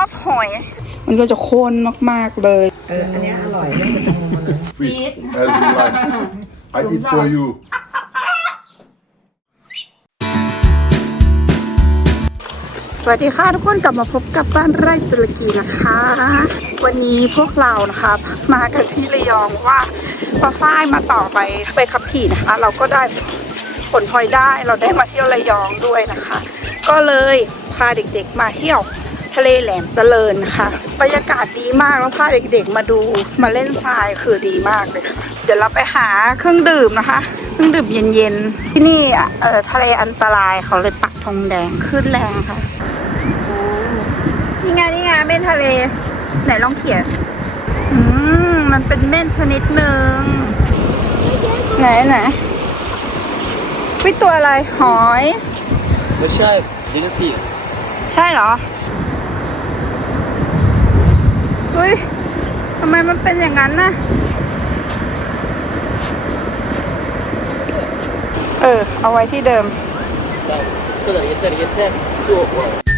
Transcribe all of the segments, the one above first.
of หอย มันก็จะข้นมากๆเลย เออ อันเนี้ยอร่อยไม่เป็นตังมันเลย Sweet, as you like. I eat for you. สวัสดีค่ะทุกคนกลับมาพบกับบ้านไร่ตุรกีนะคะ วันนี้พวกเรานะคะมากันที่ระยองว่าป้าฝ้ายมาต่อไปไปขับขี่นะคะ เราก็ได้ผลพลอยได้เราได้มาเที่ยวระยองด้วยนะคะ ก็เลยพาเด็กๆมาเที่ยว ทะเลแหลมเจริญนะคะบรรยากาศดีมากแล้วพาเด็กๆ มาดูมาเล่นทรายคือดีมากเลยค่ะ เดี๋ยวเราไปหาเครื่องดื่มนะคะ เครื่องดื่มเย็นๆ ที่นี่อะเออทะเลอันตรายเขาเลยปักธงแดงขึ้นแรงค่ะนี่ไงนี่ไงเม่นทะเล ไหนลองเขียนอืมมันเป็นเม่นชนิดหนึ่งไหนไหนวิตัวอะไรหอย ไม่ใช่ลินซี่ใช่เหรอ้ยทำไมมันเป็นอย่างนั้นน่ะ เออ เอาไว้ที่เดิมได้ก็เลยเย็นเย็นแท้สู้ Yeah,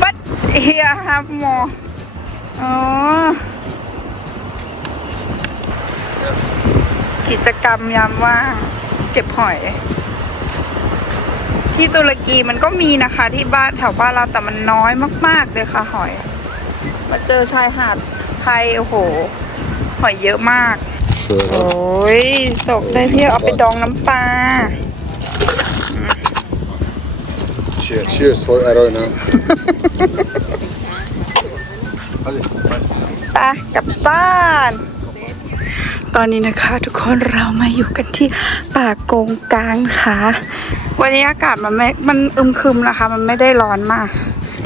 but here have more อ๋อกิจกรรมยามว่างเก็บหอย ที่ตุรกีมันก็มีนะคะ ที่บ้านแถวบ้านเราแต่มันน้อยมาก ๆ เลยค่ะหอย มาเจอชายหาดไทยโอ้โห หอยเยอะมาก โอ้ยตกได้เที่ยวเอาไปดองน้ำปลา Cheers. Cheers for Arona. Hadi, bye. ไปกลับบ้าน ตอนนี้นะคะ ทุกคนเรามาอยู่กันที่ป่าโกงกลางค่ะ วันนี้อากาศมันไม่ มันอึมครึมนะคะ มันไม่ได้ร้อนมาก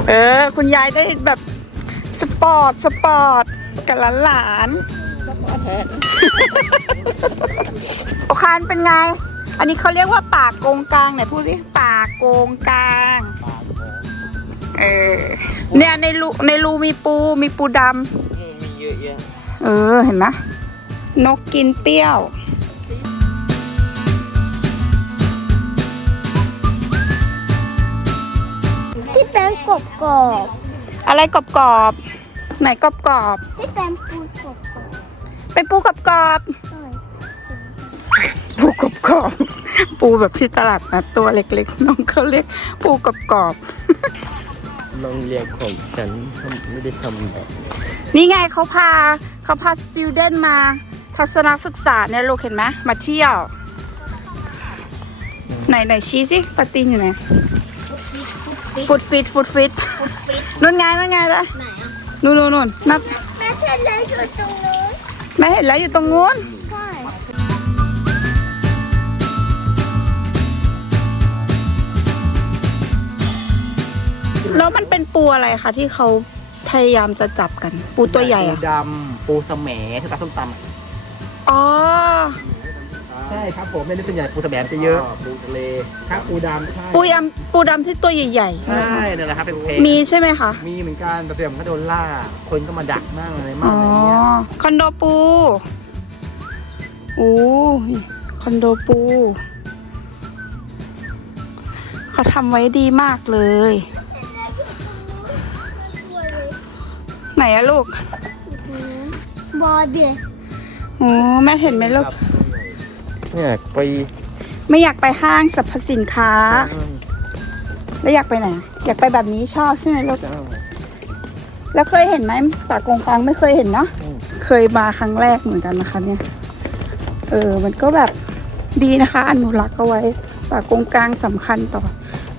เออ คุณยายได้แบบสปอร์ต สปอร์ต กับหลานๆ โอคานเป็นไง อันนี้เขาเรียกว่าป่าโกงกลางไหนพูดสิป่าโกงกลาง เออ เนี่ยในรูในรูมีปูมีปูดำมีเยอะแยะเออเห็นไหมนกกินเปรี้ยว ที่แป้งกบกรอบอะไรกรอบกรอบๆไหนกรอบกรอบที่แป้งปูกบกรอบ ๆเป็นปูกรอบกรอบใช่ๆปูกรอบกรอบๆปูแบบที่ตลาดนะตัวเล็กๆน้องเขาเรียกปูกรอบกรอบโรงเรียนของฉันทำไม่ได้ทำแบบๆนี่ไงเขาพาเขาพาสติวเดนมาทัศนศึกษาเนี่ยลูกเห็นไหมมาเที่ยว ไหนไหนชี้สิปาตินอยู่ไหนฟุตฟิตฟุตฟิตนู่นไงนู่นไงละไหนอะนู่นนู่นนู่นนับแม่เทนเลยอยู่ตรงนู้นแม่เห็นแล้วอยู่ตรงนู้นใช่แล้วมันเป็นปูอะไรคะที่เขาพยายามจะจับกัน ปูตัวใหญ่ปูอะดำปูสะแหมที่ตาส้มตำอะอ๋อใช่ครับผมในนี้ส่วนใหญ่ปูสะแหมจะเยอะปูทะเลครับปูดำใช่ปูยำปูดำที่ตัวใหญ่ๆใช่ไหมใช่คะนั่นแหละครับเป็นเพลงมีใช่ไหมคะมีเหมือนกันแต่เดี๋ยวมันก็โดนล่า คนก็มาดักมั่งอะไรอ๋มั่งออะไรเงี้ยคอนโดปูโอ้ยคอนโดปูเขาทำไว้ดีมากเลย ไหนอะลูกบอเดียโอ้แม่เห็นไหมลูก เนี่ยไปไม่อยากไปห้างสรรพสินค้า แล้วอยากไปไหน อยากไปแบบนี้ชอบใช่ไหมลูกแล้วเคยเห็นไหมป่ากงกลางไม่เคยเห็นเนาะอืมเคยมาครั้งแรกเหมือนกันนะคะเนี่ย เออ มันก็แบบดีนะคะ อนุรักษ์เอาไว้ ป่ากงกลางสำคัญต่อ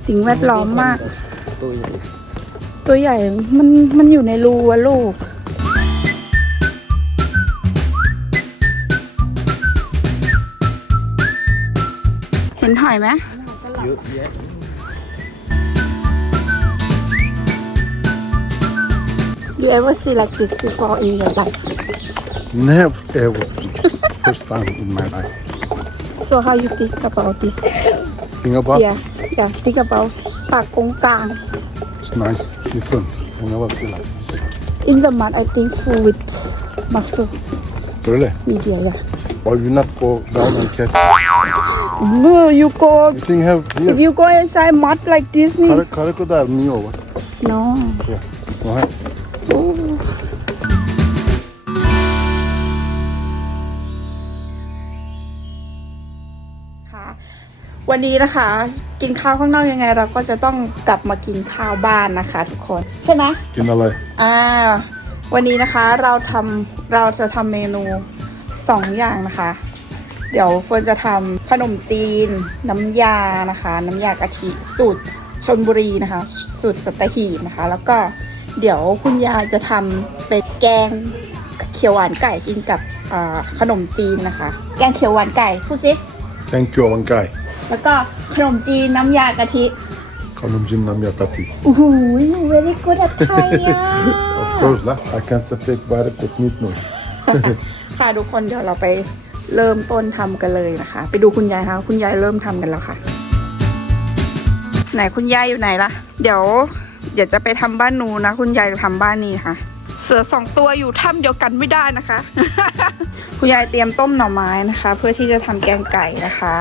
สิ่งแวดล้อมมาก ตัวใหญ่ ตัวใหญ่ มัน มันอยู่ในรูอะลูก ห็นหอยไหม กำ เยอะแยะ You ever see like this before in your life Never ever seen. First time in my life. so how you think about this Think about yeah yeah think about ปากกงกลาง it's nice, different. I never see like this. in the mud I think full with muscle Really? media yeah Why you not go down and catch? No you go You think have if here you go inside mud like this ni car- crocodile me or what? no Yeah. Go ahead. oh. ค่ะวันนี้นะคะ กินข้าวข้างนอกยังไงเราก็จะต้องกลับมากินข้าวบ้านนะคะ ทุกคนใช่ไหม Kinalay. อ่าวันนี้นะคะเราทำเราจะทำเมนูสองอย่างนะคะ เดี๋ยวเฟิร์นจะทำขนมจีน น้ำยานะคะ น้ำยากะทิสูตรชนบุรีนะคะ สูตรสตหีบนะคะ แล้วก็เดี๋ยวคุณยายจะทำเป็นแกงเขียวหวานไก่กินกับอ่าขนมจีนนะคะ แกงเขียวหวานไก่พูดสิ Thank you, one guy. แล้วก็ขนมจีนน้ำยากะทิ Kanumjin Namyakati. โอ้โห very good at Thai อะ Of course, lah. I can speak very good meat no. ค่ะทุกคนเดี๋ยวเราไป เริ่มต้นทำกันเลยนะคะ ไปดูคุณยายค่ะ คุณยายเริ่มทำกันแล้วค่ะ ไหนคุณยายอยู่ไหนล่ะ เดี๋ยวเดี๋ยวจะไปทำบ้านนูนะ คุณยายจะทำบ้านนี้ค่ะ เสือสองตัวอยู่ถ้ำเดียวกันไม่ได้นะคะ คุณยายเตรียมต้มหน่อไม้นะคะ เพื่อที่จะทำแกงไก่นะคะ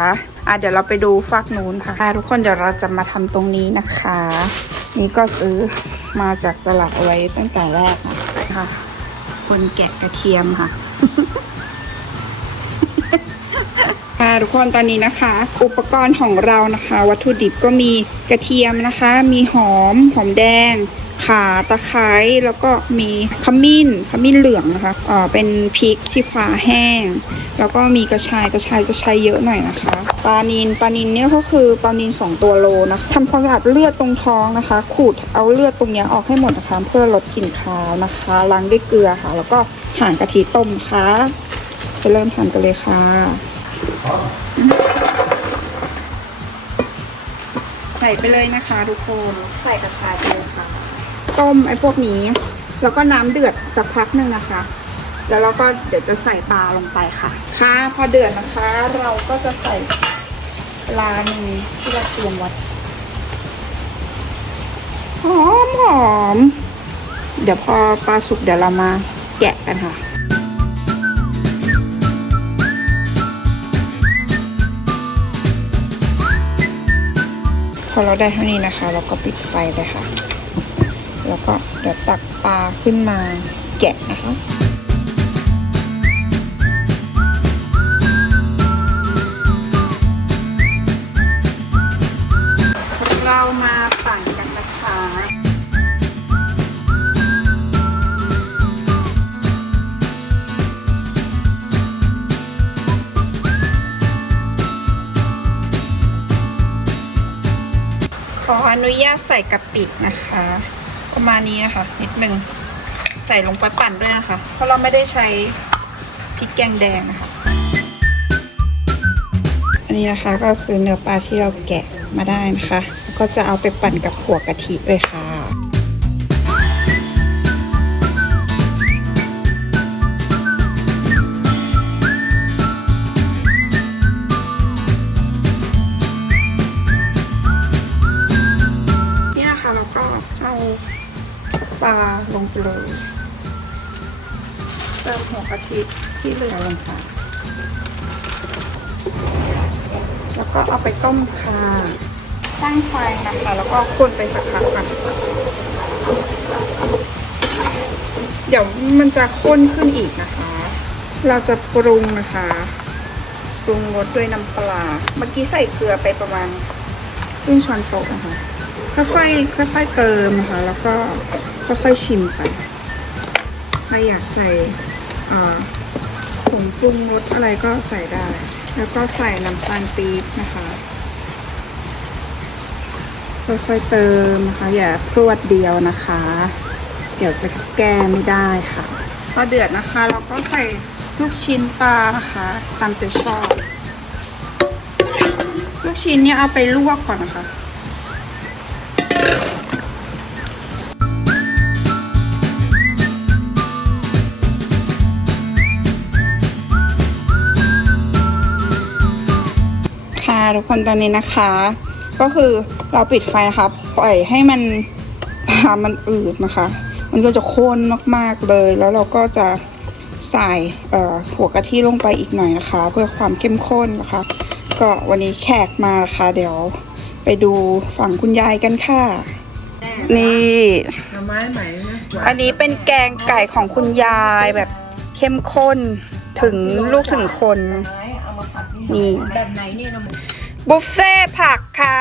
อะเดี๋ยวเราไปดูฟักนู้นค่ะทุกคนเดี๋ยวเราจะมาทำตรงนี้นะคะ นี่ก็ซื้อมาจากตลาดเอาไว้ตั้งแต่แรกนะคะคนแกะกระเทียมค่ะ ค่ะทุกคนตอนนี้นะคะ อุปกรณ์ของเรานะคะ วัตถุดิบก็มีกระเทียมนะคะ มีหอมหอมแดงข่าตะไคร้แล้วก็มีขมิ้นขมิ้นเหลืองนะคะเอ่อเป็นพริกชี้ฟ้าแห้ง แล้วก็มีกระชายกระชายจะใช้เยอะหน่อยนะคะปลานินปลานินเนี่ยก็คือปลานินสองตัวโลนะคะทำความสะอาดเลือดตรงท้องนะคะ ขูดเอาเลือดตรงนี้ออกให้หมดนะคะเพื่อลดกลิ่นคาวนะคะล้างด้วยเกลือค่ะ แล้วก็ห่างกะทิต้มค่ะ จะเริ่มทำกันเลยค่ะ ใส่ไปเลยนะคะทุกคนใส่กระชายไปเลยค่ะ ต้มไอ้พวกนี้ แล้วก็น้ำเดือดสักพักหนึ่งนะคะ แล้วเราก็เดี๋ยวจะใส่ปลาลงไปค่ะ ค่ะพอเดือดนะคะ เราก็จะใส่ปลาหนึ่งที่เราเตรียมไว้หอมหอม เดี๋ยวพอปลาสุกเดี๋ยวเรามาแกะกันค่ะ พอเราได้เท่านี้นะคะ เราก็ปิดไฟเลยค่ะ แล้วก็เดี๋ยวตักปลาขึ้นมาแกะนะคะ ขออนุญาตใส่กะปินะคะ ประมาณนี้นะคะนิดนึงใส่ลงไปปั่นด้วยนะคะ เพราะเราไม่ได้ใช้พริกแกงแดงนะคะ อันนี้นะคะก็คือเนื้อปลาที่เราแกะมาได้นะคะ ก็จะเอาไปปั่นกับหัวกะทิเลยค่ะ ปลาลงไปเลยเติมหัวกะทิที่เหลือลงไปแล้วก็เอาไปต้มค่ะตั้งไฟนะคะ แล้วก็คนไปสักพักก่อนเดี๋ยวมันจะข้นขึ้นอีกนะคะ เราจะปรุงนะคะ ปรุงรสด้วยน้ำปลา เมื่อกี้ใส่เกลือไปประมาณครึ่งช้อนโต๊ะนะคะ ค่อยๆค่อยๆเติมนะคะ แล้วก็ ค่อยๆชิมไปถ้าอยากใส่ผงปรุงรสอะไรก็ใส่ได้ แล้วก็ใส่น้ำตาลปี๊บนะคะ ค่อยๆเติมนะคะ อย่าพรวดเดียวนะคะ เดี๋ยวจะแก้ไม่ได้ค่ะ พอเดือดนะคะ เราก็ใส่ลูกชิ้นปลานะคะ ตามใจชอบ ลูกกชิ้นเนี่ยเอาไปลวกก่อนนะคะ ทุกคนตอนนี้นะคะ ก็คือเราปิดไฟนะคะปล่อยให้มันพามันอืดนะคะ มันก็จะข้นมากๆเลย แล้วเราก็จะใส่เอ่อหัวกะทิลงไปอีกหน่อยนะคะ เพื่อความเข้มข้นนะคะ ก็วันนี้แขกมาค่ะ เดี๋ยวไปดูฝั่งคุณยายกันค่ะ นี่หน่อไม้ไหมนะหวานอันนี้เป็นแกงไก่ของคุณยายแบบเข้มข้นถึงลูกถึงคนเอามาผัดนี่นี่แบบไหนเนี่ยน้ำ บุฟเฟ่ต์ผักค่ะ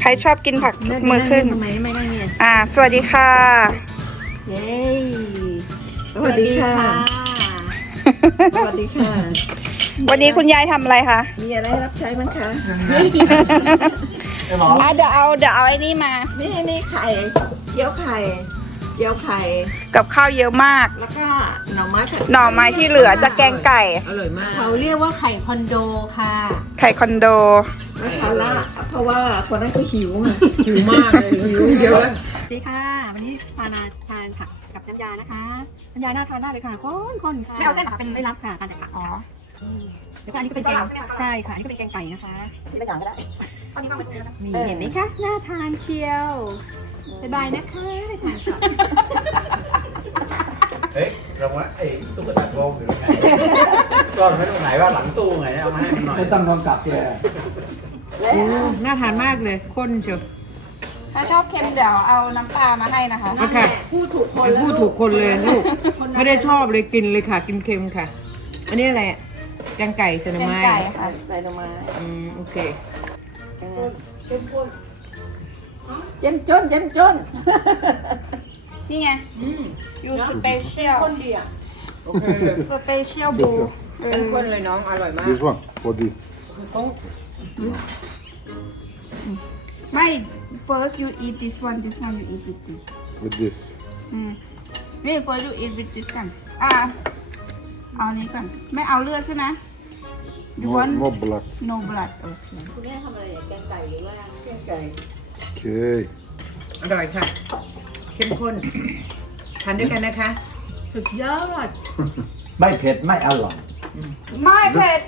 ใครชอบกินผักยกมือขึ้น ทำไมไม่ได้เนี่ยอ่า สวัสดีค่ะ เย้สวัสดีค่ะ สวัสดีค่ะ วันนี้คุณยายทำอะไรคะ มีอะไรรับใช้มั้งคะอะเดี๋ยวเอาเดี๋ยวเอาไอ้นี่มา นี่นี่ไข่เกี๊ยวไข่ เกี๊ยวไข่กับข้าวเยอะมาก แล้วก็หน่อไม้ผัดหน่อไม้ที่เหลือจะแกงไก่ อร่อยมากเขาเรียกว่าไข่คอนโดค่ะไข่คอนโดไม่ทานละเพราะว่าคนนั้นก็หิวไงหิวมากเลยหิวเยอะสวัสดีค่ะ วันนี้พามาทานผักกับน้ำยานะคะน้ำยาน่าทานมากเลยค่ะข้นข้นค่ะไม่เอาเส้นเหรอคะเป็นไม่รับค่ะทานแต่ผักอ๋อแล้วก็อันนี้ก็เป็นแกงใช่ค่ะอันนี้ก็เป็นแกงไก่นะคะทีละอย่างก็ได้ตอนนี้มาเหมือนเดิมนะมีเห็นไหมคะน่าทานเชียว บ๊ายบายนะคะไปทานค่ะเฮ้ยเราว่าไอ้ตุ๊กตาโกงอยู่ตรงไหนซ่อนไว้ตรงไหนว่าหลังตู้ไงเนี่ยเอามาให้มันหน่อยไม่ต้องกำกับเลยน่าทานมากเลยข้นเชียวถ้าชอบเค็มเดี๋ยวเอาน้ำปลามาให้นะคะเอาค่ะพูดถูกคนพูดถูกคนเลยลูก ไม่ได้ชอบเลยกินเลยค่ะ กินเค็มค่ะ อันนี้อะไรอะแกงไก่ใส่หน่อเป็นไม้ไก่ค่ะใส่ลงมาอืมโอเคเจ้มจนเจ้มจน นี่ไงยูสเปเชียลข้นดีอะโอเคสเปเชียลบูเออข้นเลยน้องอร่อยมาก This one for this. ต้องไม่ first you eat this one this one you eat with this With this. อืมนี่ first you eat with this กันอะเอาอันนี้ก่อนไม่เอาเลือดใช่ไหม you No, want no blood. no blood โอเคคุณแม่ทำอะไรเนี่ยแกงไก่หรือว่าแกงไก่ Okay. อร่อยค่ะ เข้มข้นทานด้วยกันนะคะ สุดยอด ไม่เผ็ดไม่อร่อย ไม่เผ็ด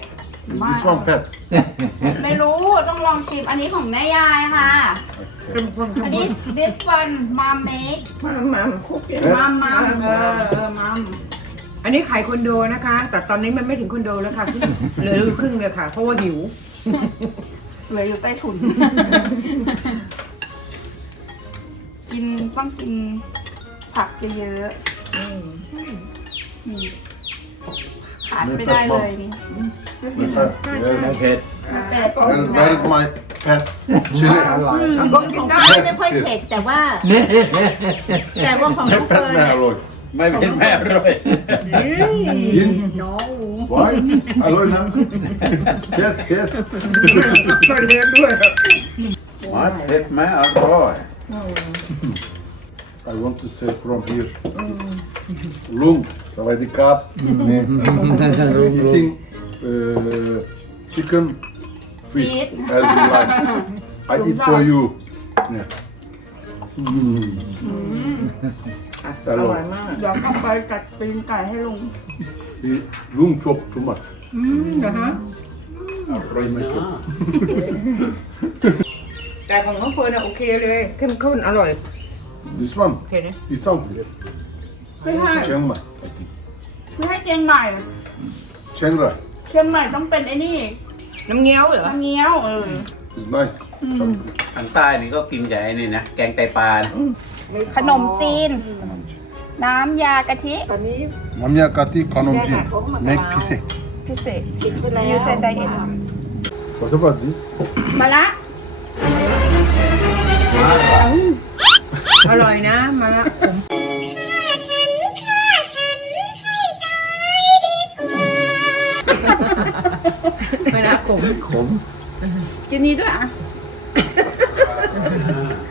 Is this one pet? ไม่รู้ต้องลองชิม อันนี้ของแม่ยายค่ะ เข้มข้นอันนี้ this one mom make มามาคุก mom mom เออเออ mom อันนี้ขายคอนโดนะคะ แต่ตอนนี้มันไม่ถึงคอนโดแล้วค่ะเพิ่งเหลืออยู่ครึ่งเลยค่ะ เพราะว่าหิว เหลืออยู่ใต้ถุนกิน ต้องกินผักเยอะๆนี่ขาดไม่ได้เลยนี่ Pet. Yes. เผ็ดเป็ด And where is my pet? Chili. ของป้าไม่ค่อยเผ็ดแต่ว่า แต่ว่าของน้องเฟิ Pet ร์นเนี่ย Alloy. ไม่เผ็ดไม่อร่อย In? Why? Alloy now? Yes, yes. ก็เลี้ยงด้วยไม่เผ็ดไม่อร่อย I want to say from here. Lung, Sawadee Krap. Eating uh, chicken feet as you like. I eat for you. Yeah. Mm. Alloy. เดี๋ยวกลับไปจัดปีนไก่ให้ลุง He- Lung chop too much. เหรอฮะอร่อยมากแต่ของน้องเฟิร์นอะโอเคเลย เข้มข้นอร่อย This one โอเคนะ is something. ไม่ใช่ Chiang Mai, I think. ไม่ให้เชียงใหม่ Chiang Rai เชียงใหม่ต้องเป็นไอ้นี่น้ำเงี้ยวเหรอ น้ำเงี้ยวเออ is nice. ทางใต้นี่ก็กินกับไอ้นี่นะ แกงไตปลาขนมจีน น้ำยากะทิ ตอนนี้ Namya kati kanomji. Make pise. พิเศษยูเซนไดเอท What about this? มาละ อร่อยนะมาละไม่ละขม Khom. กินนี้ด้วยอะ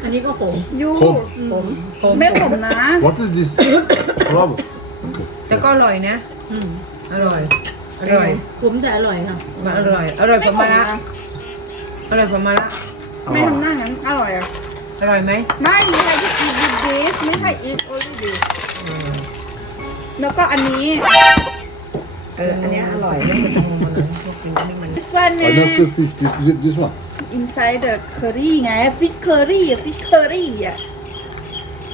อันนี้ก็ขมยู Khom. ไม่ขมนะ What is this? Flower. แต่ก็อร่อยนะอร่อย อร่อยคุ้มแต่อร่อยค่ะอร่อย อร่อยผมมาละอร่อยผมมาละไม่ทำหน้างั้นอร่อยอะ อร่อยไหม ไม่มีอะไรที่ อีทดิสไม่ใช่อีทโอลิดิสแล้วก็อันนี้ เออ อันเนี้ยอร่อยแล้วมันจะมันพวกนี้นี่มัน this one I don't see fish. This, this, this one. inside the curry ไง fish curry fish curry อ่ะ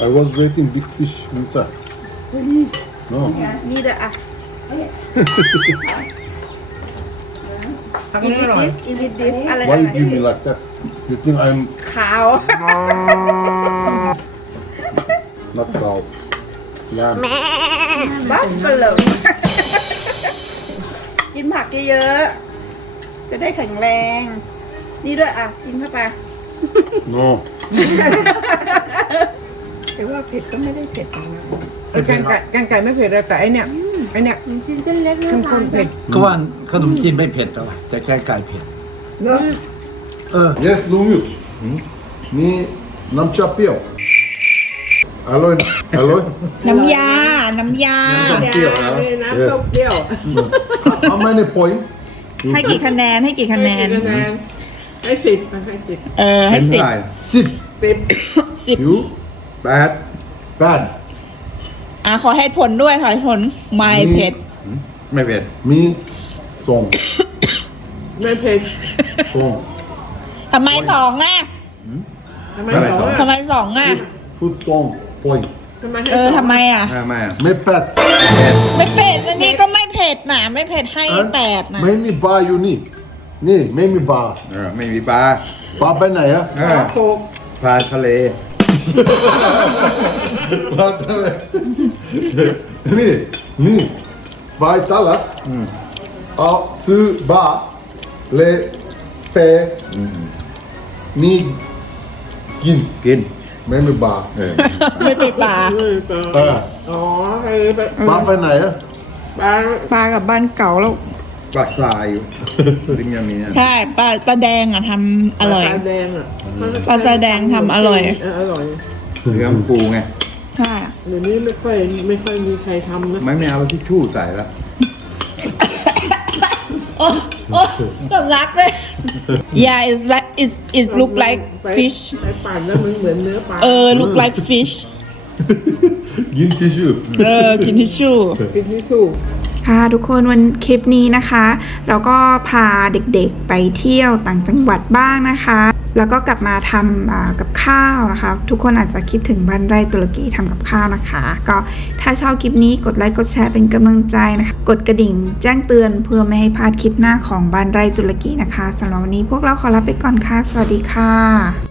I was waiting big fish inside. No. นี่เด้ออ่ะ ทำ อี นี้ ลิ อร่อย ดิสอีลิดิสอะไร Why อะไร you give me like that? You think I'm ขาว not cow? Lamb. บัฟเฟลกินผักเยอะๆจะได้แข็งแรง นี่ด้วยอะ กินเข้าไป No. แต่ว่าเผ็ดก็ไม่ได้เผ็ดนะเออแกงไก่แกงไก่ไม่เผ็ดเลยแต่ไอเนี้ยไอเนี้ยกินเส้นเล็กเนื้เข้อมหข้วานนเผ็ดก็ว่าขนมจีนไม่เผ็ดหรอกแต่แกงไก่เผ็ดเออ Yes, Lumio. Ni nam chapio. Aloy, aloy. น้ำยา น้ำยา Chapio. น้ำต้ม เปรี้ยว How many point? ให้กี่คะแนนให้กี่คะแนนคะแนนให้สิบให้สิบเออให้สิบ Sip. สิบสิบ You? Bad. Bad. อะขอเหตุผลด้วยขอเหตุผลไม่เผ็ดไม่เผ็ด Me. Song. ไม่เผ็ด Song. ทำไมสองอะทำไมสองอะทำไมสองอะ Food song. Point. ทำไมให้เออสองทำไมอะ ทำไมอะ Me pet. ไม่เผ็ดอันนี้ก็ไม่เผ็ดนะไม่เผ็ดให้แปดนะไม่มีบาร์อยู่นี่ นี่ไม่มีบาร์เออไม่มีปลาบาร์ไปไหนอะเออปลาทะเลบาร์ทะเลนี่นี่บาร์ตลาดเอาซื้อบาร์เลเตนี่กินกิน ไม่มีบาร์เออไม่เป็นปลาเอออ๋อคือแบบบาร์ไปไหนอะปลาปลากับบ้านเก่าแล้ว ปลาทรายอยู่ถึงจะมีนะใช่ปลาปลาแดงอะทำอร่อย ปลาแดงอะปลาแสดงทำอร่อย เอร่อยเนื้อปูไง ใช่เดี๋ยวนี้ไม่ค่อยไม่ค่อยมีใครทำนะ ไม่ไม่เอาที่ชู่ใส่ละ โอ้ โอ้สำลักเลย yeah it's like it it look like fish ไปปั่นแล้วมันเหมือนเนื้อปลาเออ look like fish กินทิชชู่เออกินทิชชู่กินที่ถูกค่ะทุกคนวันคลิปนี้นะคะ เราก็พาเด็กๆไปเที่ยวต่างจังหวัดบ้างนะคะ แล้วก็กลับมาทำกับข้าวนะคะ ทุกคนอาจจะคิดถึงบ้านไร่ตุรกีทำกับข้าวนะคะ ก็ถ้าชอบคลิปนี้กดไลค์กดแชร์เป็นกำลังใจนะคะ กดกระดิ่งแจ้งเตือนเพื่อไม่ให้พลาดคลิปหน้าของบ้านไร่ตุรกีนะคะสำหรับวันนี้พวกเราขอลาไปก่อนค่ะ สวัสดีค่ะ